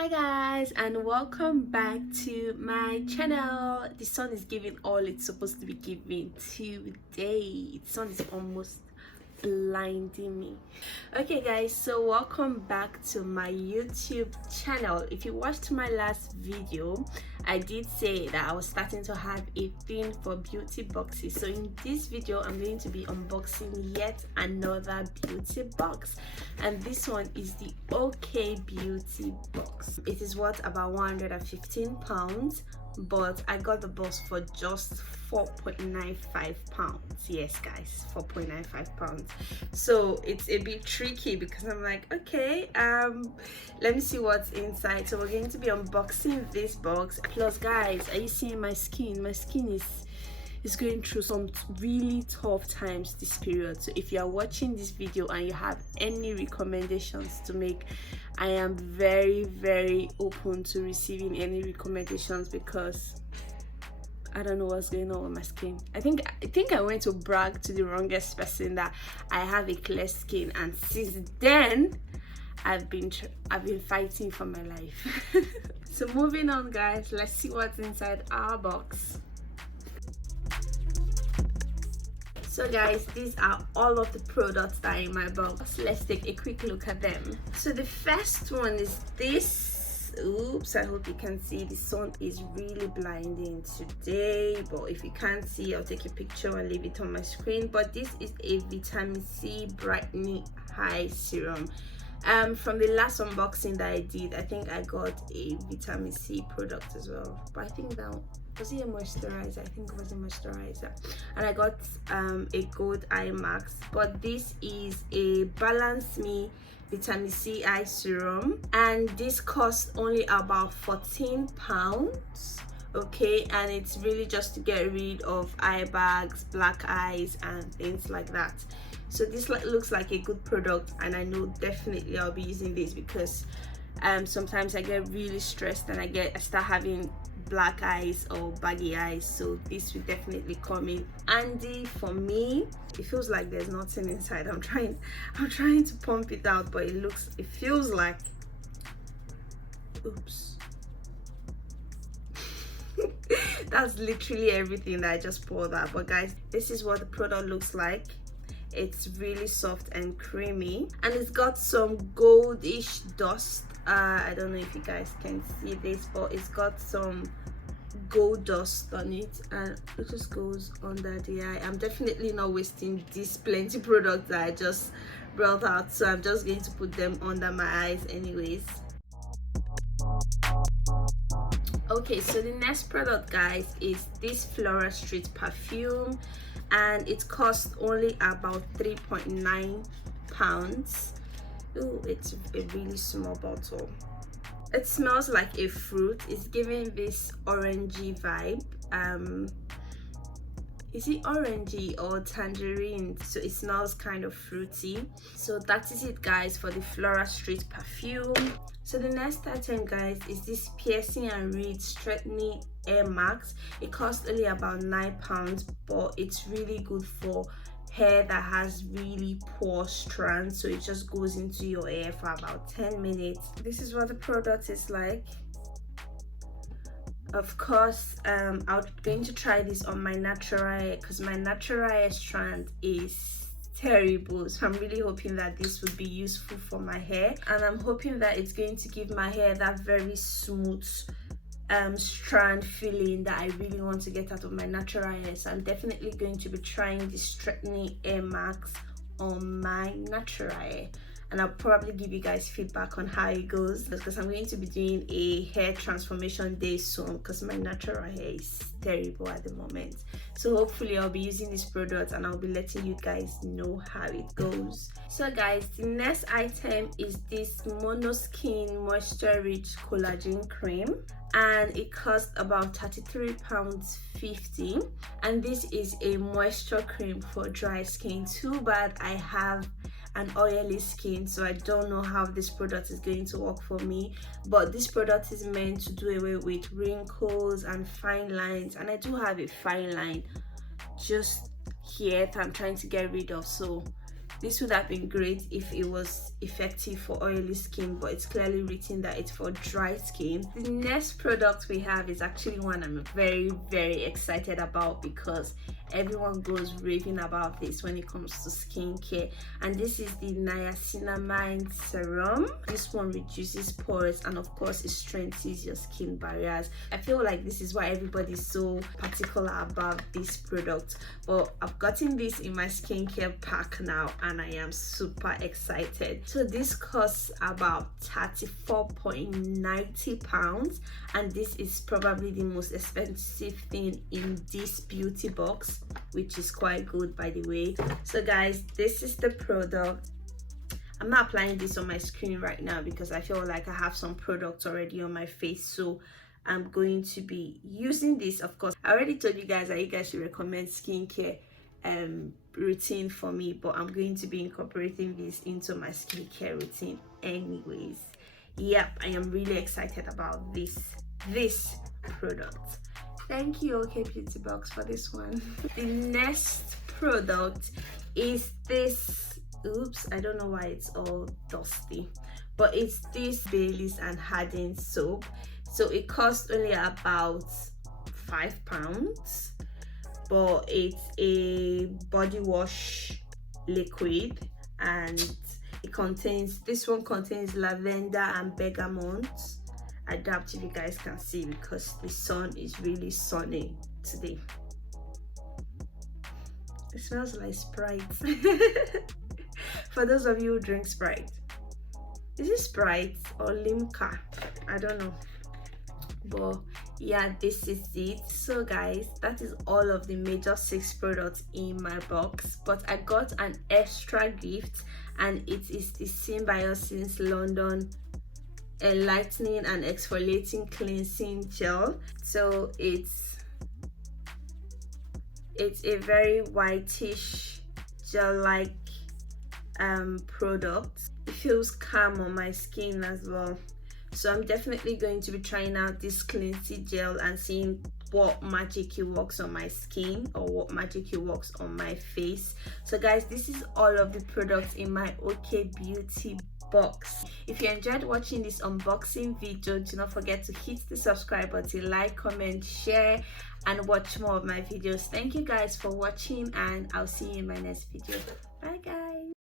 Hi guys, and welcome back to my channel. The sun is giving all it's supposed to be giving today. The sun is almost blinding me. Okay guys, so welcome back to my YouTube channel. If you watched my last video, I did say that I was starting to have a thing for beauty boxes. So in this video, I'm going to be unboxing yet another beauty box, and this one is the OK Beauty box. It is worth about 115 pounds, but I got the box for just 4.95 pounds. Yes guys, 4.95 pounds. So it's a bit tricky because I'm like, okay, let me see what's inside. So we're going to be unboxing this box. Plus guys, are you seeing my skin? My skin is going through some really tough times this period. So if you are watching this video and you have any recommendations to make, I am very open to receiving any recommendations because I don't know what's going on with my skin. I think I went to brag to the wrongest person that I have a clear skin, and since then I've been fighting for my life. So moving on guys, let's see what's inside our box. So guys, these are all of the products that are in my box. Let's take a quick look at them. So the first one is this. Oops, I hope you can see. The sun is really blinding today, but if you can't see, I'll take a picture and leave it on my screen. But this is a vitamin C brightening eye serum. From the last unboxing that I did, I think I got a vitamin C product as well, but I think that was it a moisturizer. I think it was a moisturizer, and I got a gold eye mask. But this is a Balance Me vitamin C eye serum, and this cost only about 14 pounds. Okay, and it's really just to get rid of eye bags, black eyes, and things like that. So this looks like a good product, and I know definitely I'll be using this because sometimes I get really stressed and I start having black eyes or baggy eyes. So this will definitely come in handy for me. It feels like there's nothing inside. I'm trying to pump it out, but it feels like, oops. That's literally everything that I just poured out. But guys, this is what the product looks like. It's really soft and creamy, and it's got some goldish dust. I don't know if you guys can see this, but it's got some gold dust on it, and it just goes under the eye. I'm definitely not wasting these plenty products that I just brought out, so I'm just going to put them under my eyes anyways. Okay, so the next product guys is this Floral perfume, and it costs only about 3.9 pounds. Ooh, it's a really small bottle. It smells like a fruit. It's giving this orangey vibe. Is it orangey or tangerine? So it smells kind of fruity. So that is it guys for the Floral perfume. So the next item guys is this piercing and reed straightening hair mask. It costs only about 9 pounds, but it's really good for hair that has really poor strands. So it just goes into your hair for about 10 minutes. This is what the product is like. Of course, I'm going to try this on my natural hair because my natural hair strand is terrible. So I'm really hoping that this would be useful for my hair, and I'm hoping that it's going to give my hair that very smooth strand feeling that I really want to get out of my natural hair. So I'm definitely going to be trying this straightening hair mask on my natural hair, and I'll probably give you guys feedback on how it goes because I'm going to be doing a hair transformation day soon because my natural hair is terrible at the moment. So hopefully I'll be using this product and I'll be letting you guys know how it goes. So guys, the next item is this Mono Skin Moisture Rich Collagen Cream, and it costs about £33.50, and this is a moisture cream for dry skin. Too bad I have an oily skin, so I don't know how this product is going to work for me, but this product is meant to do away with wrinkles and fine lines, and I do have a fine line just here that I'm trying to get rid of. So This would have been great if it was effective for oily skin, but it's clearly written that it's for dry skin. The next product we have is actually one I'm very excited about because everyone goes raving about this when it comes to skincare, and this is the Niacinamide Serum. This one reduces pores and of course it strengthens your skin barriers. I feel like this is why everybody's so particular about this product, but I've gotten this in my skincare pack now and I am super excited. So this costs about £34.90, and this is probably the most expensive thing in this beauty box, which is quite good by the way. So guys, this is the product. I'm not applying this on my screen right now because I feel like I have some products already on my face, so I'm going to be using this. Of course, I already told you guys that you guys should recommend skincare routine for me, but I'm going to be incorporating this into my skincare routine anyways. Yep, I am really excited about this product. Thank you, OK Beauty Box, for this one. The next product is this. Oops, I don't know why it's all dusty, but it's this Baileys and Harden soap. So it costs only about £5, but it's a body wash liquid, and it contains, this one contains lavender and bergamot. I doubt if you guys can see because the sun is really sunny today. It smells like Sprite. For those of you who drink Sprite, is it Sprite or Limca? I don't know, but yeah, this is it. So guys, that is all of the major 6 products in my box, but I got an extra gift, and it is the Symbiosis London Enlightening and Exfoliating Cleansing Gel. So it's a very whitish gel-like product. It feels calm on my skin as well, so I'm definitely going to be trying out this cleansing gel and seeing what magic it works on my skin or what magic it works on my face. So guys, this is all of the products in my OK Beauty box. If you enjoyed watching this unboxing video, do not forget to hit the subscribe button, like, comment, share, and watch more of my videos. Thank you guys for watching, and I'll see you in my next video. Bye guys.